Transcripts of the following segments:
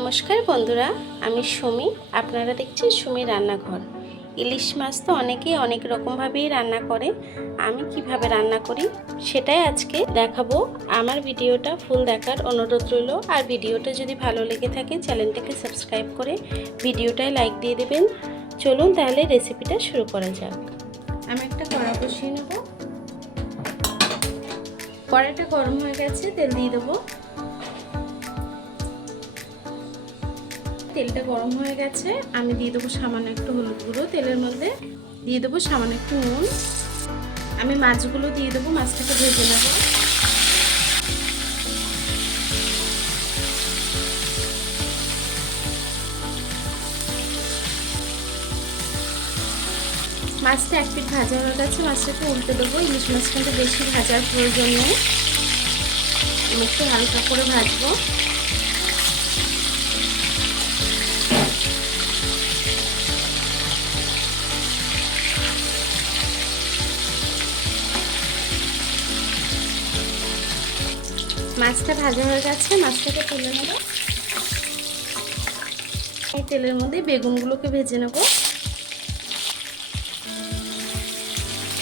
নমস্কার বন্ধুরা, আমি সুমি। আপনারা দেখছেন সুমি রান্নাঘর। ইলিশ মাছ তো অনেকেই অনেক রকমভাবেই রান্না করে। আমি কীভাবে রান্না করি সেটাই আজকে দেখাবো। আমার ভিডিওটা ফুল দেখার অনুরোধ রইল। আর ভিডিওটা যদি ভালো লেগে থাকে, চ্যানেলটাকে সাবস্ক্রাইব করে ভিডিওটায় লাইক দিয়ে দেবেন। চলুন তাহলে রেসিপিটা শুরু করা যাক। আমি একটা কড়া বসিয়ে নেব। কড়াটা গরম হয়ে গেছে, তেল দিয়ে দেবো। তেলটা গরম হয়ে গেছে, আমি দিয়ে দেবো সামান্য একটু হলুদ গুঁড়ো তেলের মধ্যে। দিয়ে দেবো সামান্য একটু নুন। আমি মাছগুলো দিয়ে দেবো, মাছটাকে ভেজে নেব। মাছটা এক পিট ভাজা হয়ে গেছে, মাছটাকে উল্টে দেবো। ইলিশ মাছ কিন্তু বেশি ভাজার প্রয়োজন নেই। একটু হালকা করে ভাজবো। মাছটা ভাজা হয়ে গেছে, মাছটাকে তুলে নেব। এই তেলের মধ্যে বেগুনগুলোকে ভেজে নেব।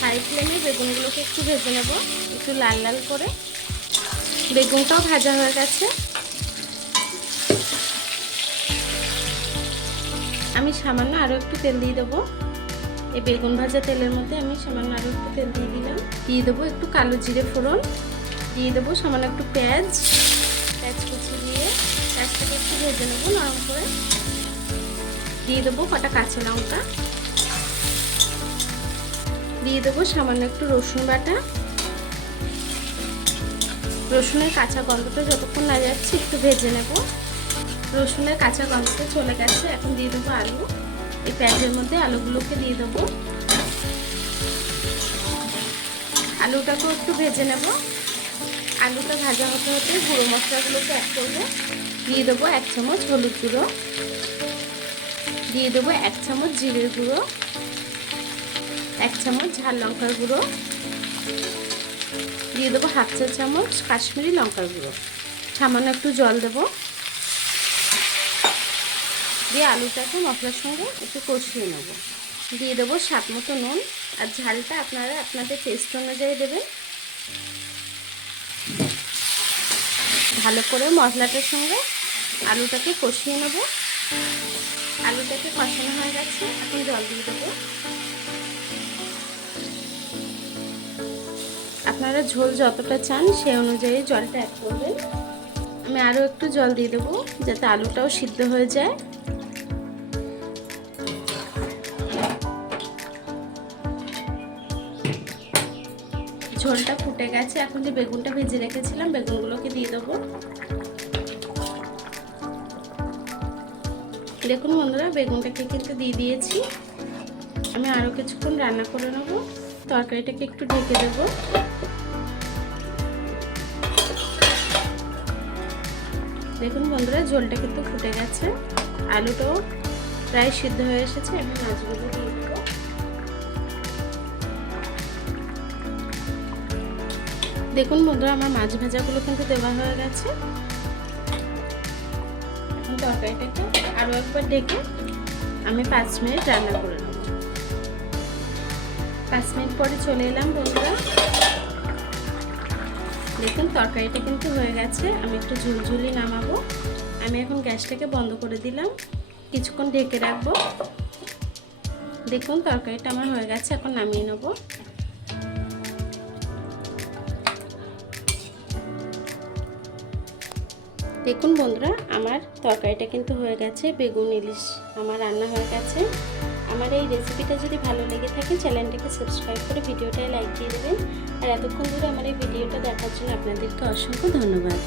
হাই ফ্লেমে বেগুনগুলোকে একটু ভেজে নেব, একটু লাল লাল করে। বেগুনটাও ভাজা হয়ে গেছে। আমি সামান্য আরও একটু তেল দিয়ে দেবো। এই বেগুন ভাজা তেলের মধ্যে আমি সামান্য আরও একটু তেল দিয়ে দিলাম। দিয়ে দেবো একটু কালো জিরে ফোড়ন। দিয়ে দেবো সামান্য একটু পেঁয়াজ পেঁয়াজ কুচি দিয়ে পেঁয়াজটাকে একটু ভেজে নেব নরম করে। দিয়ে দেবো কটা কাঁচা লঙ্কা। দিয়ে দেবো সামান্য একটু রসুন বাটা। রসুনের কাঁচা গন্ধটা যতক্ষণ না যাচ্ছে একটু ভেজে নেব। রসুনের কাঁচা গন্ধটা চলে গেছে, এখন দিয়ে দেবো আলু। এই পেঁয়াজের মধ্যে আলুগুলোকে দিয়ে দেবো। আলুটাকেও একটু ভেজে নেব। আলুটা ভাজা হতে হতে গুঁড়ো মশলাগুলোকে অ্যাড করব। দিয়ে দেবো এক চামচ হলুদ গুঁড়ো। দিয়ে দেবো এক চামচ জিরের গুঁড়ো। এক চামচ ঝাল লঙ্কার গুঁড়ো। দিয়ে দেবো হাফ চা চামচ কাশ্মীরি লঙ্কার গুঁড়ো। সামান্য একটু জল দেবো। দিয়ে আলুটাকে মশলার সঙ্গে একটু কষিয়ে নেব। দিয়ে দেবো স্বাদ মতো নুন। আর ঝালটা আপনারা, আপনাদের টেস্ট অনুযায়ী দেবেন। ভালো করে মশলাটার সঙ্গে আলুটাকে কষিয়ে নেব। আলুটাকে কষানো হয়ে গেছে, এখন জল দিয়ে দেবো। আপনারা ঝোল যতটা চান সে অনুযায়ী জলটা অ্যাড করবেন। আমি আরও একটু জল দিয়ে দেবো, যাতে আলুটাও সিদ্ধ হয়ে যায়। ঝোলটা ফুটে গেছে। এখন যে বেগুনটা ভেজে রেখেছিলাম, বেগুনগুলোকে দিয়ে দেবো। দেখুন বন্ধুরা, বেগুনটাকে কিন্তু দিয়ে দিয়েছি। আমি আরও কিছুক্ষণ রান্না করে নেব। তরকারিটাকে একটু ঢেকে দেব। দেখুন বন্ধুরা, ঝোলটা কিন্তু ফুটে গেছে। আলুটাও প্রায় সিদ্ধ হয়ে এসেছে। আমি মাছগুলো দিয়ে দেখুন বন্ধুরা, আমার মাছ ভাজাগুলো কিন্তু দেওয়া হয়ে গেছে। এখন তরকারিটাকে আরও একবার ডেকে আমি পাঁচ মিনিট রান্না করে নেব। পাঁচ মিনিট পরে চলে এলাম বন্ধুরা। দেখুন, তরকারিটা কিন্তু হয়ে গেছে। আমি একটু ঝুলঝুলি নামাবো। আমি এখন গ্যাসটাকে বন্ধ করে দিলাম। কিছুক্ষণ ঢেকে রাখব। দেখুন, তরকারিটা আমার হয়ে গেছে। এখন নামিয়ে নেব। দেখুন বন্ধুরা, আমার তরকারিটা কিন্তু হয়ে গেছে, বেগুন, ইলিশ আমার রান্না হয়ে গেছে। আমার এই রেসিপিটা যদি ভালো লেগে থাকে, চ্যানেলটাকে সাবস্ক্রাইব করে ভিডিওটায় লাইক দিয়ে দেবেন। আর এতক্ষণ ধরে আমার এই ভিডিওটা দেখার জন্য আপনাদেরকে অসংখ্য ধন্যবাদ।